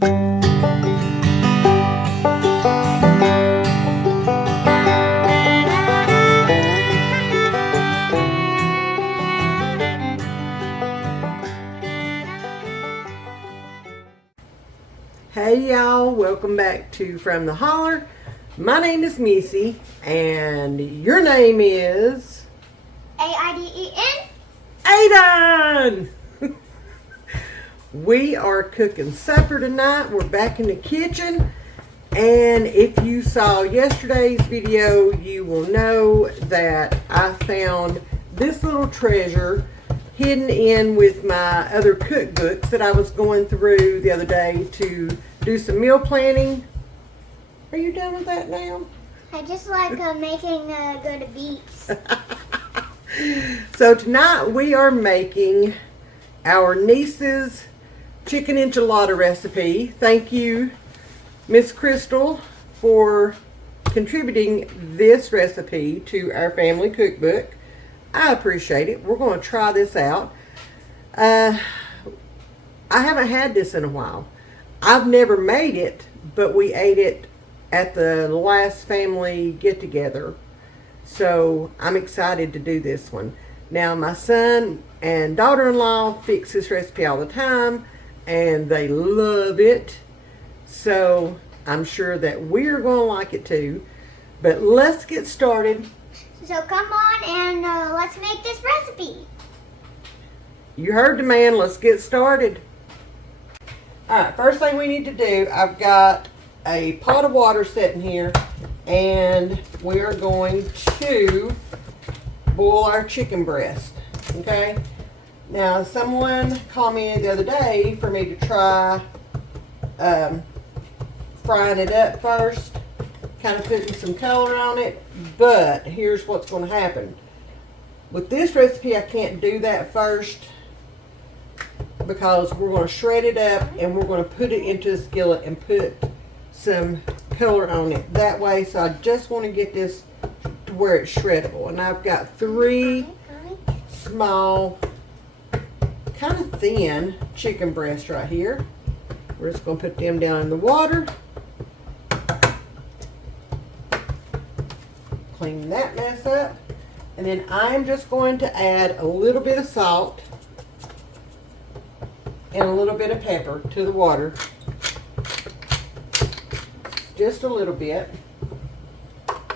Hey y'all, welcome back to From the Holler. My name is Missy, and your name is... A-I-D-E-N. Aiden! We are cooking supper tonight. We're back in the kitchen, and if you saw yesterday's video, you will know that I found this little treasure hidden in with my other cookbooks that I was going through the other day to do some meal planning. Are you done with that now? I just like making good beats. So tonight we are making our niece's chicken enchilada recipe. Thank you, Miss Crystal, for contributing this recipe to our family cookbook. I appreciate it. We're going to try this out. I haven't had this in a while. I've never made it, but we ate it at the last family get-together. So I'm excited to do this one. Now, my son and daughter-in-law fix this recipe all the time, and they love it. So I'm sure that we're going to like it too. But let's get started. So come on and let's make this recipe. You heard the man. Let's get started. Alright, first thing we need to do, I've got a pot of water sitting here, and we are going to boil our chicken breast. Okay? Now, someone commented the other day for me to try frying it up first, kind of putting some color on it, but here's what's going to happen. With this recipe, I can't do that first because we're going to shred it up and we're going to put it into a skillet and put some color on it that way. So I just want to get this to where it's shreddable. And I've got 3 small, kind of thin chicken breasts right here. We're just going to put them down in the water. Clean that mess up, and then I'm just going to add a little bit of salt and a little bit of pepper to the water, just a little bit.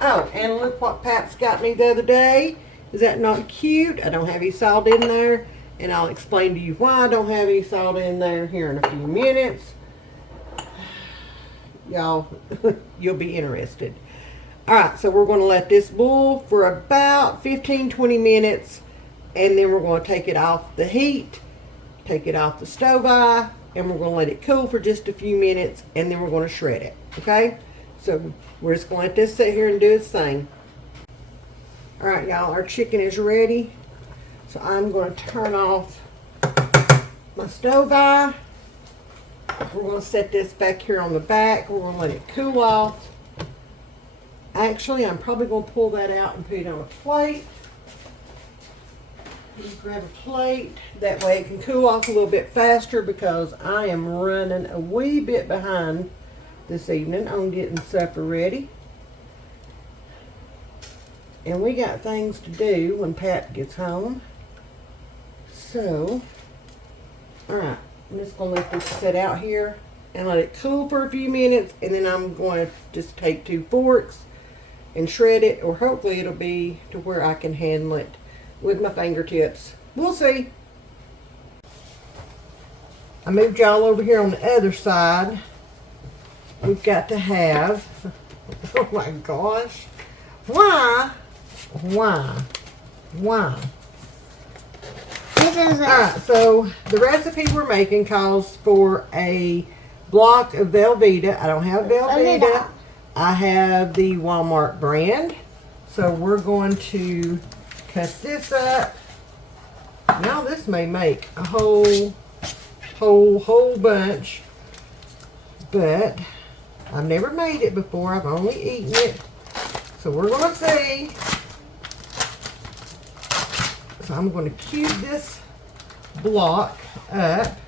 Oh, and look what Pap's got me the other day. Is that not cute? I don't have any salt in there, and I'll explain to you why I don't have any salt in there here in a few minutes. Y'all, you'll be interested. Alright, so we're going to let this boil for about 15-20 minutes, and then we're going to take it off the heat, take it off the stove eye, and we're going to let it cool for just a few minutes, and then we're going to shred it. Okay? So we're just going to let this sit here and do its thing. Alright, y'all, our chicken is ready. So I'm going to turn off my stove eye. We're going to set this back here on the back. We're going to let it cool off. Actually, I'm probably going to pull that out and put it on a plate. Just grab a plate. That way it can cool off a little bit faster because I am running a wee bit behind this evening on getting supper ready. And we got things to do when Pat gets home. So, alright, I'm just going to let this sit out here and let it cool for a few minutes, and then I'm going to just take 2 forks and shred it, or hopefully it'll be to where I can handle it with my fingertips. We'll see. I moved y'all over here on the other side. We've got to have, oh my gosh, why? This is Alright, so the recipe we're making calls for a block of Velveeta. I don't have Velveeta. I have the Walmart brand. So we're going to cut this up. Now this may make a whole bunch, but I've never made it before. I've only eaten it. So we're going to see. So I'm going to cube this block up.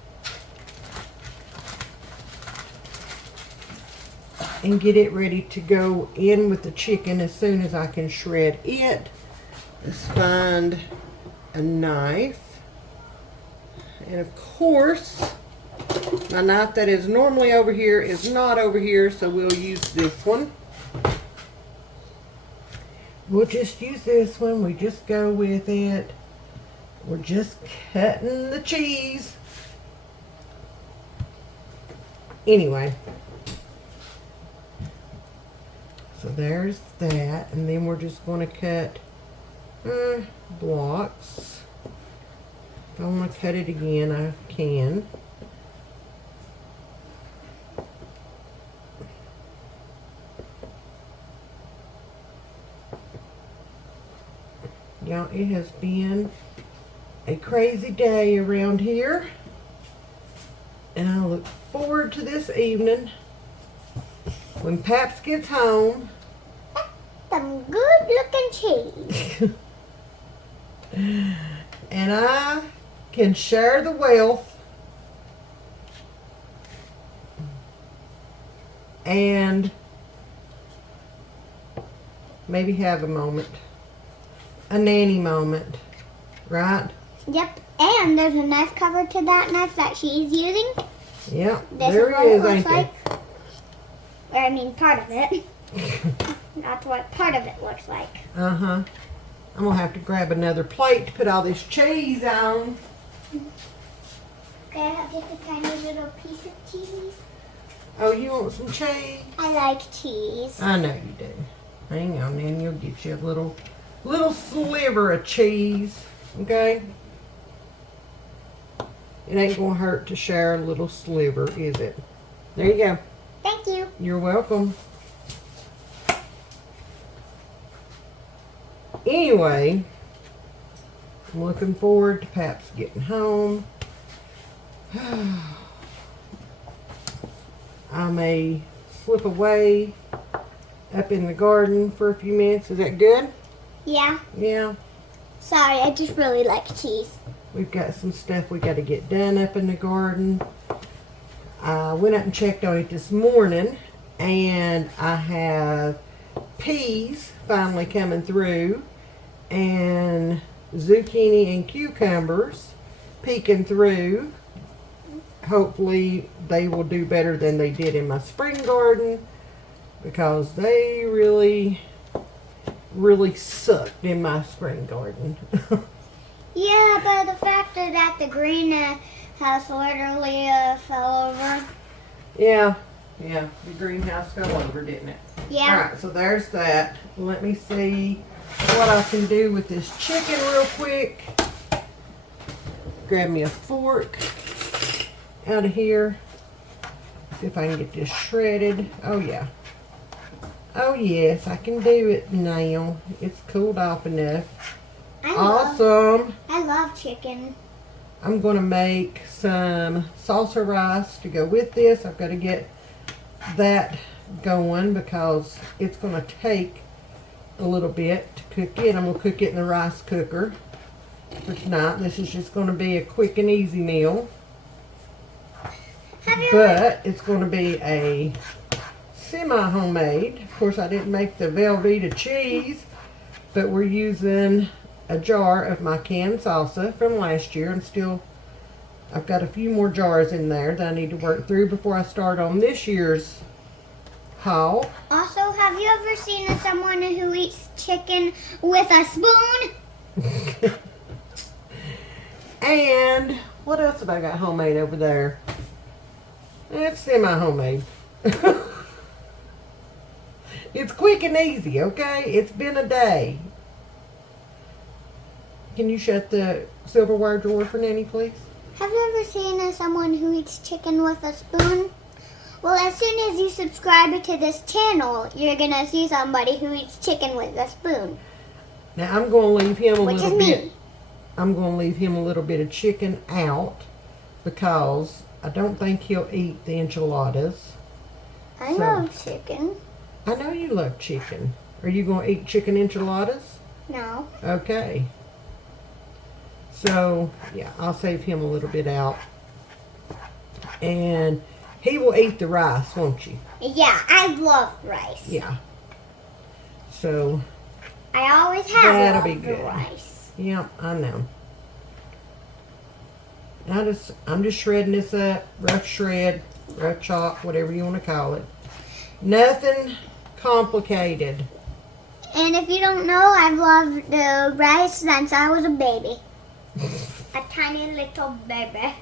and get it ready to go in with the chicken as soon as I can shred it. Let's find a knife. And of course, my knife that is normally over here is not over here, so we'll use this one. We'll just use this one. We just go with it. We're just cutting the cheese. Anyway. So there's that. And then we're just going to cut blocks. If I want to cut it again, I can. Y'all, it has been a crazy day around here, and I look forward to this evening when Paps gets home. Some good looking cheese. And I can share the wealth and maybe have a moment. A nanny moment, right? Yep, and there's a knife cover to that knife that she's using. Yep, This there is what it it is, looks ain't like. there? Or, I mean, part of it. That's what part of it looks like. Uh-huh. I'm going to have to grab another plate to put all this cheese on. Okay, I have just a tiny little piece of cheese. Oh, you want some cheese? I like cheese. I know you do. Hang on, then you'll get you a little sliver of cheese, okay? It ain't gonna hurt to share a little sliver, is it? There you go. Thank you. You're welcome. Anyway, I'm looking forward to Paps getting home. I may slip away up in the garden for a few minutes. Is that good? Yeah. Yeah. Sorry, I just really like cheese. We've got some stuff we got to get done up in the garden. I went up and checked on it this morning, and I have peas finally coming through, and zucchini and cucumbers peeking through. Hopefully they will do better than they did in my spring garden, because they really sucked in my spring garden. Yeah, but the fact that the greenhouse literally fell over. Yeah, the greenhouse fell over, didn't it? Yeah. Alright, so there's that. Let me see what I can do with this chicken real quick. Grab me a fork out of here. See if I can get this shredded. Oh yeah. Oh yes, I can do it now. It's cooled off enough. Awesome. I love chicken. I'm going to make some salsa rice to go with this. I've got to get that going because it's going to take a little bit to cook it. I'm going to cook it in the rice cooker for tonight. This is just going to be a quick and easy meal. But it's going to be a semi-homemade. Of course, I didn't make the Velveeta cheese, but we're using a jar of my canned salsa from last year, and I've got a few more jars in there that I need to work through before I start on this year's haul. Also, have you ever seen someone who eats chicken with a spoon? And what else have I got homemade over there? It's semi-homemade. It's quick and easy, okay? It's been a day. Can you shut the silverware drawer for Nanny, please? Have you ever seen someone who eats chicken with a spoon? Well, as soon as you subscribe to this channel, you're going to see somebody who eats chicken with a spoon. Now, I'm going to leave him a Which little is bit. me. I'm going to leave him a little bit of chicken out because I don't think he'll eat the enchiladas. I love chicken. I know you love chicken. Are you going to eat chicken enchiladas? No. Okay. So, yeah, I'll save him a little bit out. And He will eat the rice, won't you? Yeah, I love rice. Yeah. So I always have that'll be loved good. rice. Yep, I know. I'm just shredding this up, rough shred, rough chop, whatever you want to call it. Nothing complicated. And if you don't know, I've loved the rice since I was a baby. A tiny little baby.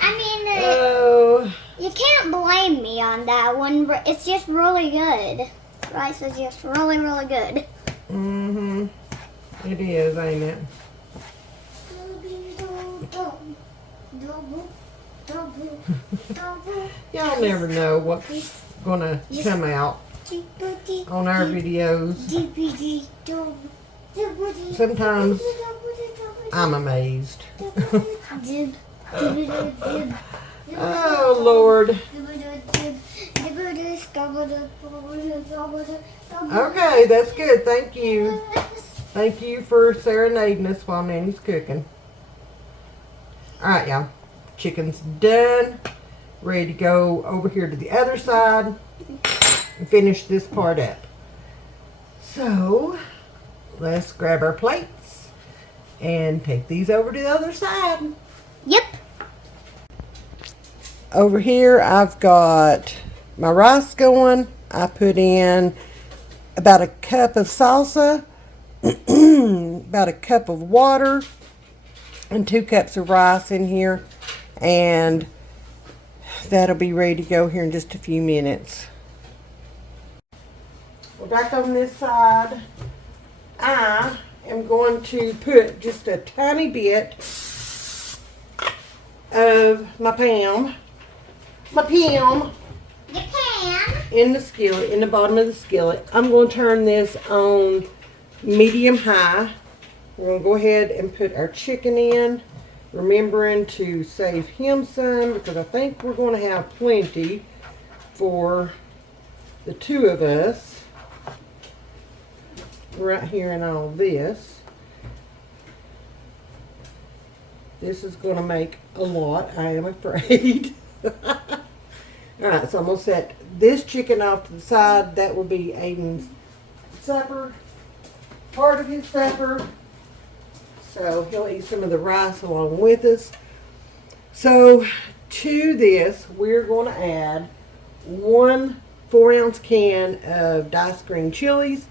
I mean, Oh, you can't blame me on that one. It's just really good. Rice is just really, really good. mm-hmm. It is, ain't it? Y'all never know what's gonna come out on our videos. Sometimes I'm amazed. Oh, Lord. Okay, that's good. Thank you. Thank you for serenading us while Nanny's cooking. Alright, y'all. Chicken's done. Ready to go over here to the other side and finish this part up. So, let's grab our plates and take these over to the other side. Yep. Over here, I've got my rice going. I put in about a cup of salsa, about a cup of water, and 2 cups of rice in here. And that'll be ready to go here in just a few minutes. Well, back on this side, I am going to put just a tiny bit of my Pam in the skillet, in the bottom of the skillet. I'm going to turn this on medium high. We're going to go ahead and put our chicken in, remembering to save him some because I think we're going to have plenty for the 2 of us right here in all this. This is going to make a lot, I am afraid. Alright, so I'm going to set this chicken off to the side. That will be Aiden's supper, part of his supper. So he'll eat some of the rice along with us. So to this, we're going to add 1 4-ounce can of diced green chilies.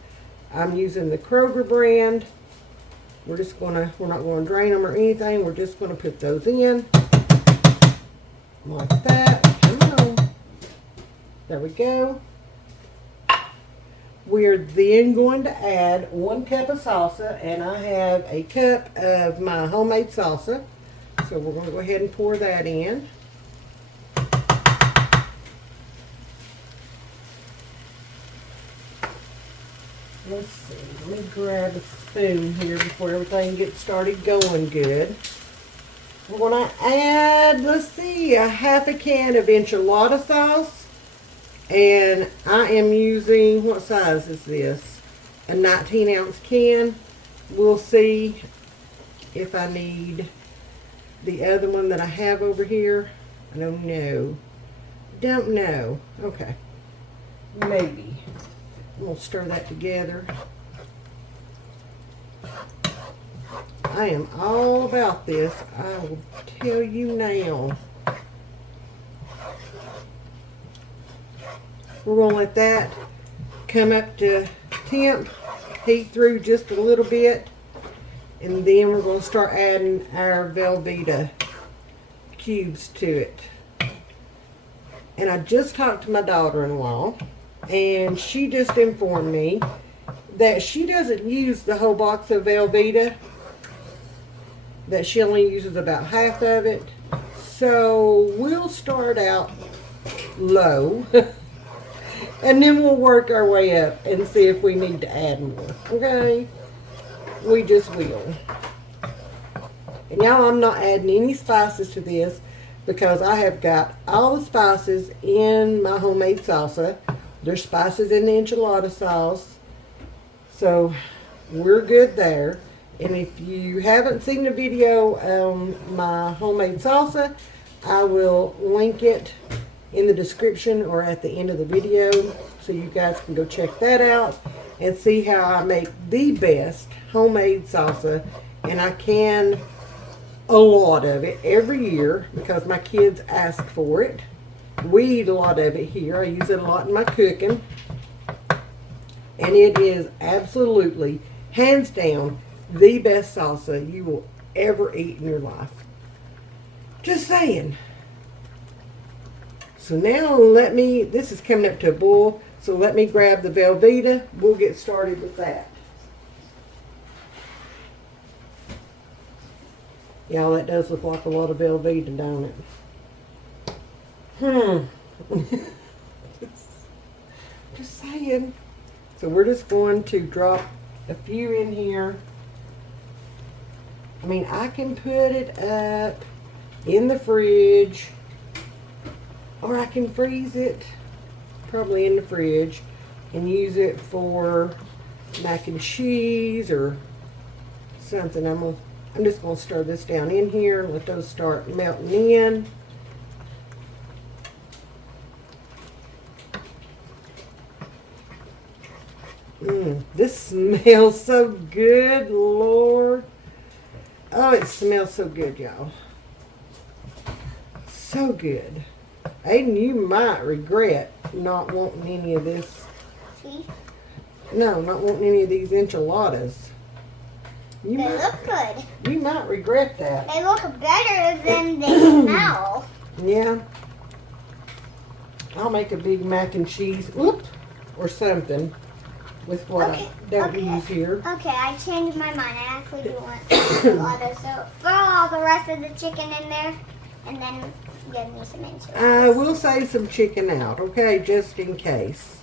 I'm using the Kroger brand. We're not going to drain them or anything. We're just going to put those in like that. Come on. There we go. We're then going to add 1 cup of salsa, and I have a cup of my homemade salsa. So we're going to go ahead and pour that in. Let's see, let me grab a spoon here before everything gets started going good. We're going to add, let's see, a half a can of enchilada sauce. And I am using, what size is this? A 19-ounce can. We'll see if I need the other one that I have over here. I don't know. Don't know. Okay. Maybe. We'll stir that together. I am all about this. I will tell you now. We're going to let that come up to temp, heat through just a little bit, and then we're going to start adding our Velveeta cubes to it. And I just talked to my daughter-in-law, and she just informed me that she doesn't use the whole box of Velveeta, that she only uses about half of it. So we'll start out low. And then we'll work our way up and see if we need to add more. Okay? We just will. And y'all, I'm not adding any spices to this because I have got all the spices in my homemade salsa. There's spices in the enchilada sauce. So we're good there. And if you haven't seen the video on my homemade salsa, I will link it in the description or at the end of the video so you guys can go check that out and see how I make the best homemade salsa. And I can a lot of it every year because my kids ask for it. We eat a lot of it here. I use it a lot in my cooking. And it is absolutely, hands down, the best salsa you will ever eat in your life. Just saying. So now this is coming up to a boil, so let me grab the Velveeta. We'll get started with that. Y'all, that does look like a lot of Velveeta, don't it? Just saying. So we're just going to drop a few in here. I mean, I can put it up in the fridge, or I can freeze it, probably in the fridge, and use it for mac and cheese or something. I'm just gonna stir this down in here and let those start melting in. This smells so good, Lord. Oh, it smells so good, y'all. So good. Aiden, you might regret not wanting any of this. See? No, not wanting any of these enchiladas. They look good. You might regret that. They look better than they smell. Yeah. I'll make a big mac and cheese, or something with what I don't use here. Okay, I changed my mind. I actually do want enchiladas. So throw all the rest of the chicken in there, and then give me some enchiladas. We'll save some chicken out, okay, just in case.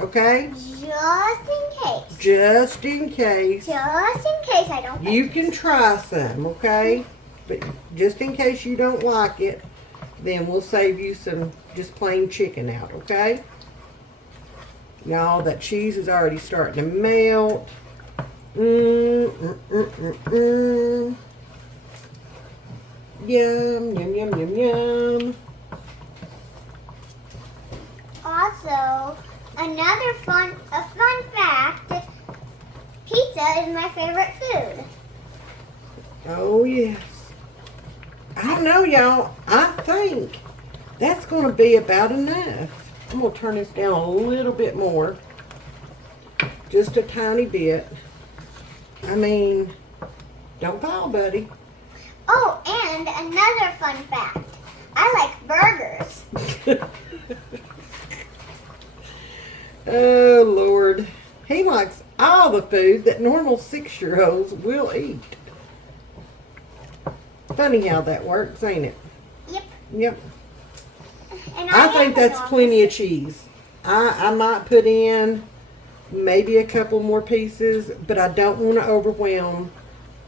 Okay? Just in case. Just in case. Just in case I don't. You can try some, okay? But just in case you don't like it, then we'll save you some just plain chicken out, okay? Y'all, that cheese is already starting to melt. Yum, yum, yum, yum, yum. Also, another fun fact, pizza is my favorite food. Oh, yes. I don't know, y'all. I think that's going to be about enough. I'm going to turn this down a little bit more. Just a tiny bit. I mean, don't fall, buddy. Oh, and another fun fact. I like burgers. Oh, Lord. He likes all the food that normal 6-year-olds will eat. Funny how that works, ain't it? Yep. Yep. And I think that's plenty of cheese. I might put in maybe a couple more pieces, but I don't want to overwhelm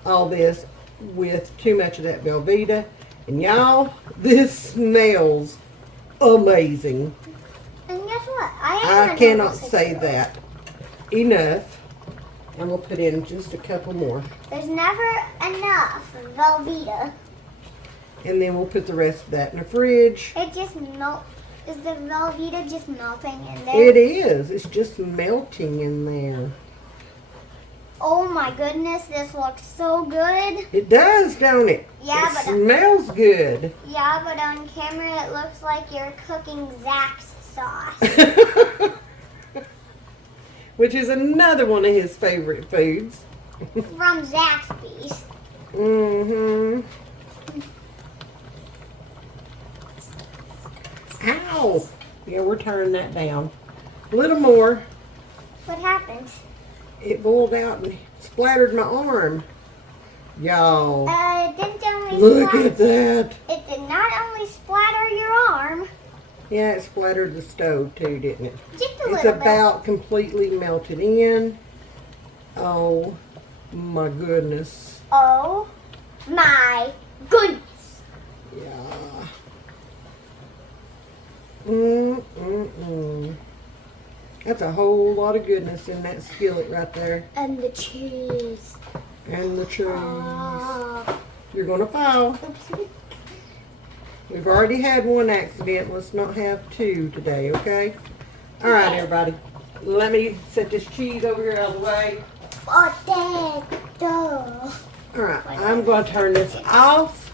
all this with too much of that Velveeta. And y'all, this smells amazing. And guess what? I cannot say that enough. And we'll put in just a couple more. There's never enough Velveeta. And then we'll put the rest of that in the fridge. It just melts. Is the Velveeta just melting in there? It is. It's just melting in there. Oh my goodness, this looks so good. It does, don't it? Yeah, it but smells good. Yeah, but on camera it looks like you're cooking Zach's sauce. Which is another one of his favorite foods. From Zaxby's. Mm-hmm. Ow! Yeah, we're turning that down. A little more. What happened? It boiled out and splattered my arm. Y'all. It didn't only Look splatter. at that. It did not only splatter your arm. Yeah, it splattered the stove too, didn't it? Just a It's little bit. about completely melted in. Oh my goodness. Oh my goodness. Yeah. That's a whole lot of goodness in that skillet right there. And the cheese. And the cheese. Oh. You're gonna fall. Oopsie. We've already had one accident. Let's not have two today, okay? All right, everybody. Let me set this cheese over here out of the way. Potato. All right, I'm going to turn this off.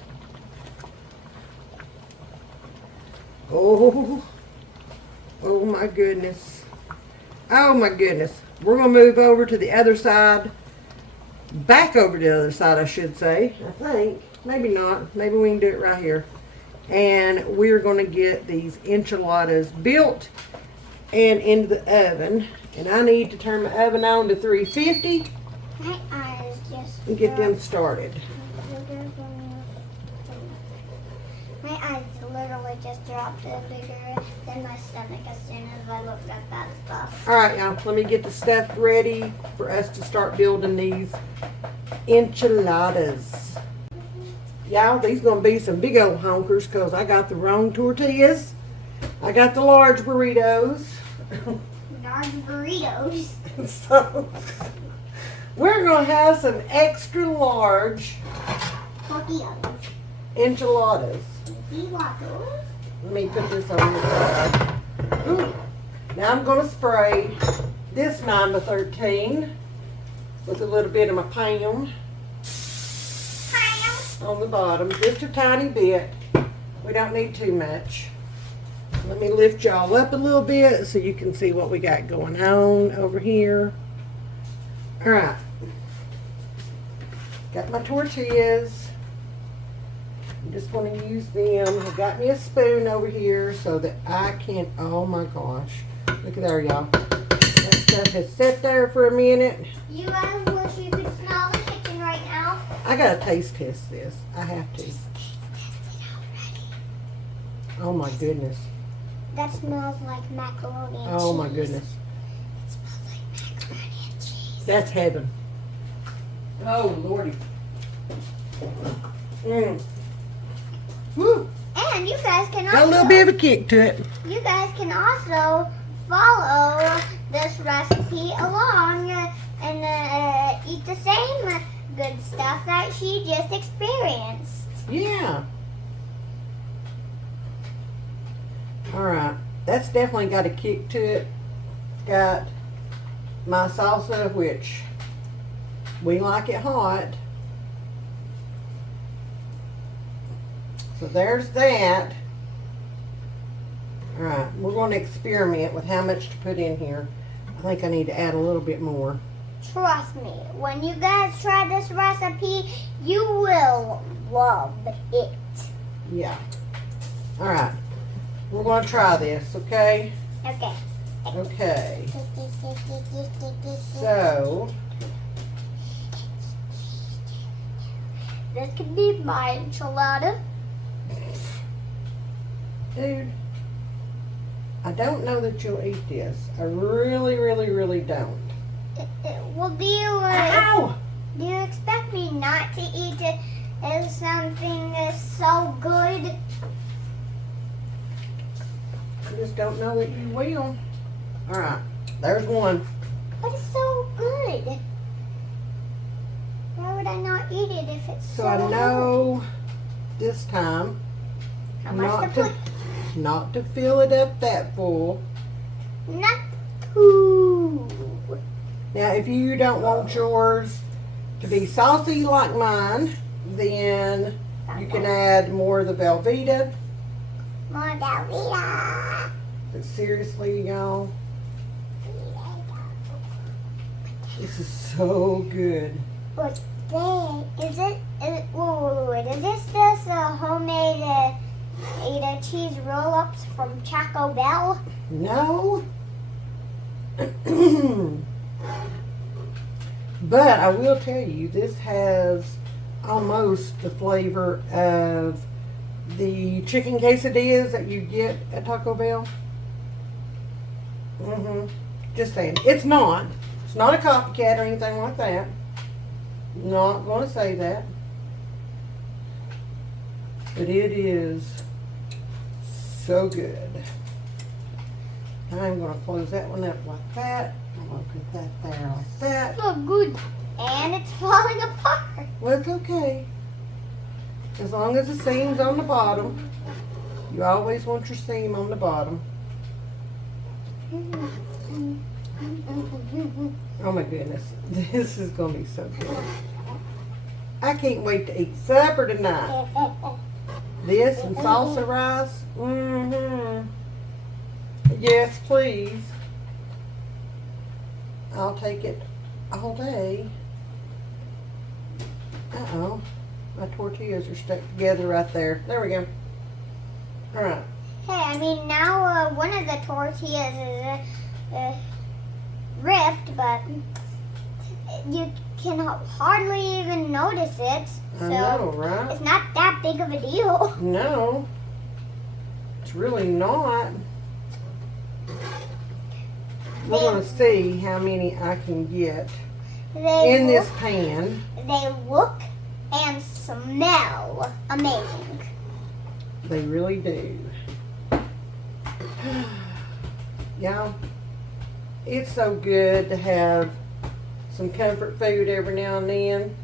Oh my goodness. Oh my goodness. We're going to move over to the other side. Back over to the other side, I should say. I think. Maybe not. Maybe we can do it right here. And we're going to get these enchiladas built and into the oven. And I need to turn my oven on to 350 My eyes just and get them started. My eyes literally just dropped bigger than my stomach as soon as I looked at that stuff. All right, y'all. Let me get the stuff ready for us to start building these enchiladas. Y'all, these going to be some big old honkers because I got the wrong tortillas. I got the large burritos. Large burritos. So, we're going to have some extra large Tortillas. enchiladas. Enchiladas. Let me put this on the side. Ooh. Now I'm going to spray this 9x13 with a little bit of my Pam on the bottom. Just a tiny bit. We don't need too much. Let me lift y'all up a little bit so you can see what we got going on over here. All right. Got my tortillas. I'm just going to use them. I got me a spoon over here so that I can, oh my gosh. Look at there, y'all. That stuff has sat there for a minute. You guys wish you could smell the kitchen right now. I got to taste test this. I have to. Oh my goodness. That smells like macaroni and Oh cheese. my goodness. It smells like macaroni and cheese. That's heaven. Oh lordy. Woo. And you guys can Got a little also bit of a kick to it. you guys can also follow this recipe along and eat the same good stuff that she just experienced. Yeah. All right. That's definitely got a kick to it. Got my salsa, which we like it hot. So there's that. All right. We're going to experiment with how much to put in here. I think I need to add a little bit more. Trust me, when you guys try this recipe, you will love it. Yeah. All right. We're going to try this, okay? Okay. Okay. So, This could be my enchilada. dude, I don't know that you'll eat this. I really, really, really don't. Well, Ow! do you expect me not to eat it as something that's so good? I just don't know that you will. All right. There's one. But it's so good. Why would I not eat it if it's So I know this time how much not to to, put? not to fill it up that full. Not too. Now, if you don't want yours to be saucy like mine, then you can add more of the Velveeta. More Velveeta. But seriously, y'all, this is so good. But then, is this just homemade cheese roll-ups from Taco Bell? No. But I will tell you, this has almost the flavor of the chicken quesadillas that you get at Taco Bell. Just saying. It's not. It's not a copycat or anything like that. Not going to say that. But it is so good. I'm going to close that one up like that. I'm going to put that there like that. So good. And it's falling apart. Well, it's okay. As long as the seam's on the bottom. You always want your seam on the bottom. Oh my goodness. This is going to be so good. I can't wait to eat supper tonight. This and salsa rice. Mm-hmm. Yes, please. I'll take it all day. Uh-oh. My tortillas are stuck together right there. There we go. All right. Hey, I mean, now one of the tortillas is ripped, but you can hardly even notice it. So I know, right? it's not that big of a deal. No. It's really not. We're going to see how many I can get in this pan. They look and smell amazing. They really do. Y'all, it's so good to have some comfort food every now and then.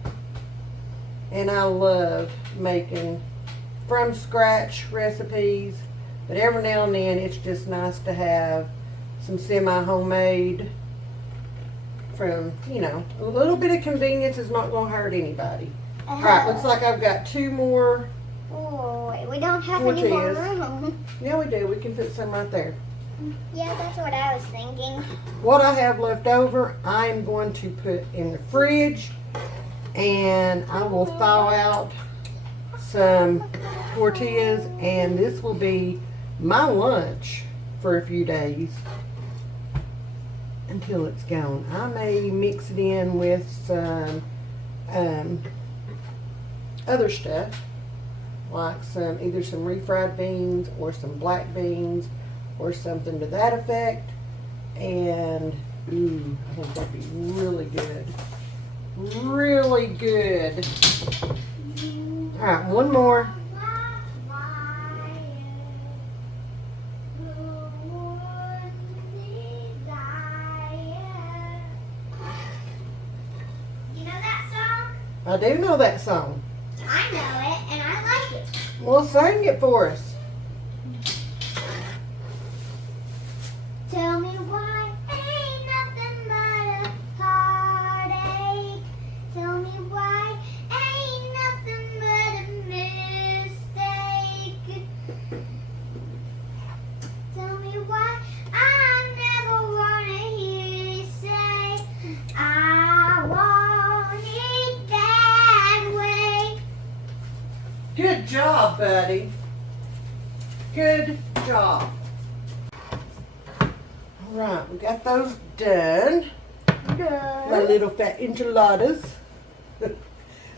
And I love making from scratch recipes. But every now and then it's just nice to have some semi-homemade from, you know, a little bit of convenience is not going to hurt anybody. All right, looks like I've got 2 more. Oh, we don't have any more tortillas. room. Yeah, we do. We can put some right there. Yeah, that's what I was thinking. What I have left over, I am going to put in the fridge, and I will thaw out some tortillas, and this will be my lunch for a few days until it's gone. I may mix it in with some other stuff, like either some refried beans or some black beans or something to that effect. And ooh, I think that'd be really good. Really good. All right, one more. You know that song? I do know that song. I know it, and I like it. Well, sing it for us. Tell me why ain't nothing but a heartache. Tell me why ain't nothing but a mistake. Tell me why I never wanna hear you say I want it that way. Good job, buddy. Good job. All right, we got those done. My little fat enchiladas.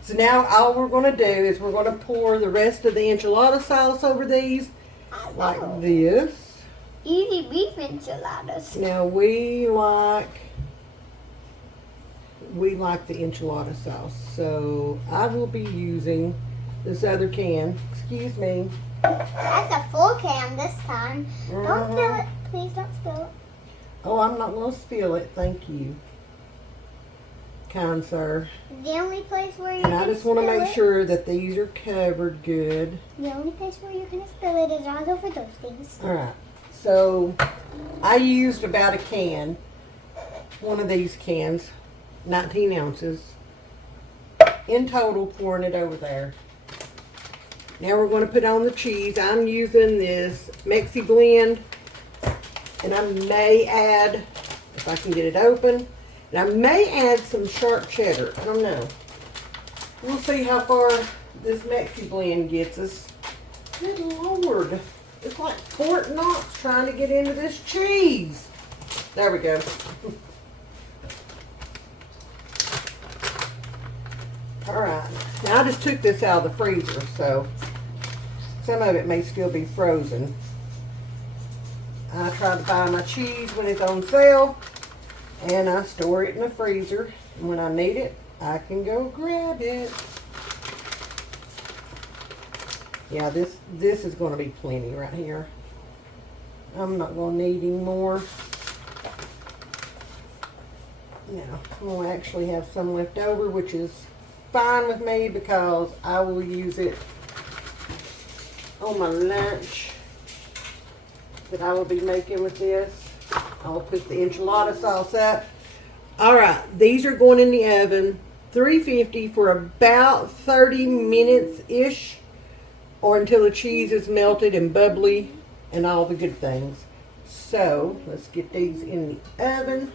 So now all we're going to do is we're going to pour the rest of the enchilada sauce over these like this. Easy beef enchiladas. Now we like the enchilada sauce, so I will be using this other can. Excuse me. That's a full can this time. Don't spill it. Please don't spill it. Oh, I'm not going to spill it. Thank you, kind sir. The only place where you're And I going to just spill want to make it, sure that these are covered good. the only place where you're going to spill it is all over those things. All right. So I used about a can, one of these cans, 19 ounces, in total, pouring it over there. Now we're going to put on the cheese. I'm using this Mexi blend, and I may add, if I can get it open, and I may add some sharp cheddar. I don't know. We'll see how far this Mexi blend gets us. Good Lord. It's like Fort Knox trying to get into this cheese. There we go. All right. Now I just took this out of the freezer, so some of it may still be frozen. I try to buy my cheese when it's on sale, and I store it in the freezer. And when I need it, I can go grab it. Yeah, this is going to be plenty right here. I'm not going to need any more. Now, I'm going to actually have some left over, which is fine with me because I will use it on my lunch that I will be making with this. I'll put the enchilada sauce up. Alright, these are going in the oven, 350 for about 30 minutes-ish, or until the cheese is melted and bubbly and all the good things. So, let's get these in the oven.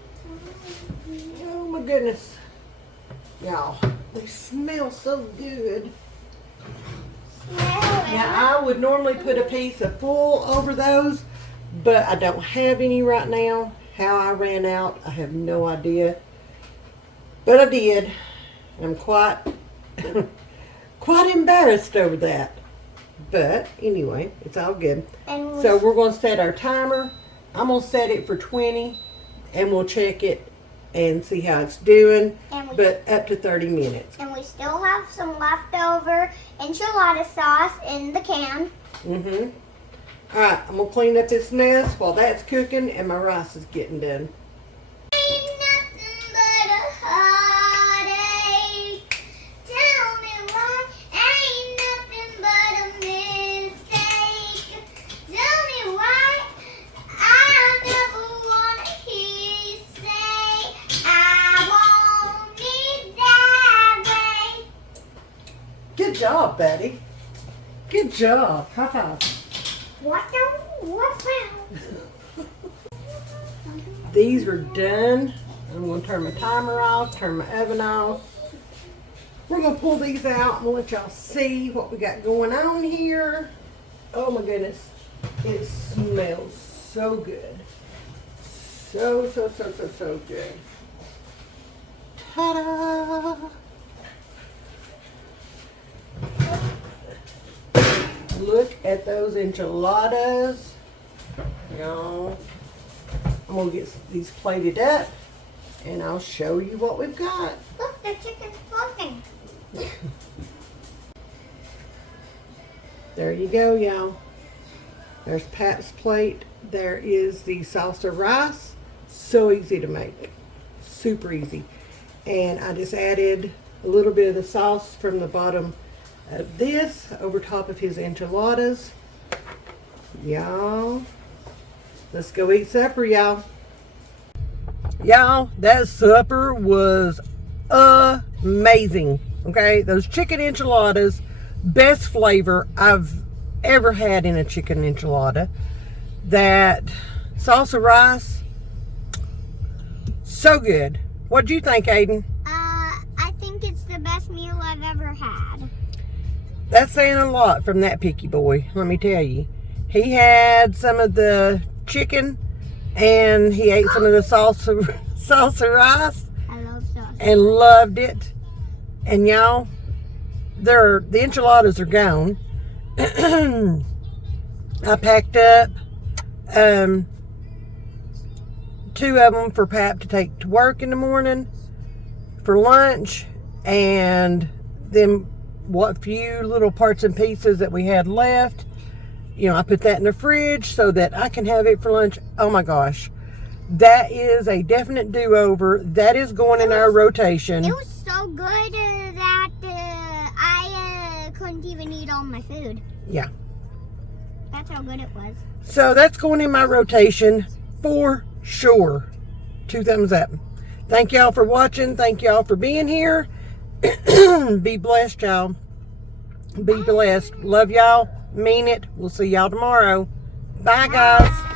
Oh my goodness. Y'all, they smell so good. Now, I would normally put a piece of foil over those, but I don't have any right now. How I ran out, I have no idea. But I did. I'm quite, quite embarrassed over that. But anyway, it's all good. So we're going to set our timer. I'm going to set it for 20, and we'll check it and see how it's doing, but up to 30 minutes. And we still have some leftover enchilada sauce in the can. Mm-hmm. All right, I'm going to clean up this mess while that's cooking and my rice is getting done. Ain't nothing but a heartache. Tell me why. Ain't nothing but a mistake. Tell me why. I never want to hear you say I want it that way. Good job, Betty. Good job. High five. What the? What? These are done. I'm going to turn my timer off, turn my oven off. We're going to pull these out and let y'all see what we got going on here. Oh my goodness. It smells so good. So good. Ta-da! Look at those enchiladas. Y'all, I'm going to get these plated up and I'll show you what we've got. Look, the chicken's floating. There you go, y'all. There's Pat's plate. There is the salsa rice. So easy to make. Super easy. And I just added a little bit of the sauce from the bottom of this over top of his enchiladas. Y'all, let's go eat supper, y'all. Y'all, that supper was amazing. Okay, those chicken enchiladas, best flavor I've ever had in a chicken enchilada. That salsa rice, so good. What'd you think, Aiden? I think it's the best meal I've ever had. That's saying a lot from that picky boy, let me tell you. He had some of the chicken and he ate some of the salsa rice. I love sauce. And loved it. And y'all, the enchiladas are gone. I packed up 2 of them for Pap to take to work in the morning for lunch, and then what few little parts and pieces that we had left, you know, I put that in the fridge so that I can have it for lunch. Oh my gosh, that is a definite do-over. That is going in our rotation. It was so good that I couldn't even eat all my food. Yeah. That's how good it was. So that's going in my rotation for sure. 2 thumbs up. Thank y'all for watching. Thank y'all for being here. Be blessed, y'all. Be blessed. Love y'all. Mean it. We'll see y'all tomorrow. Bye, guys.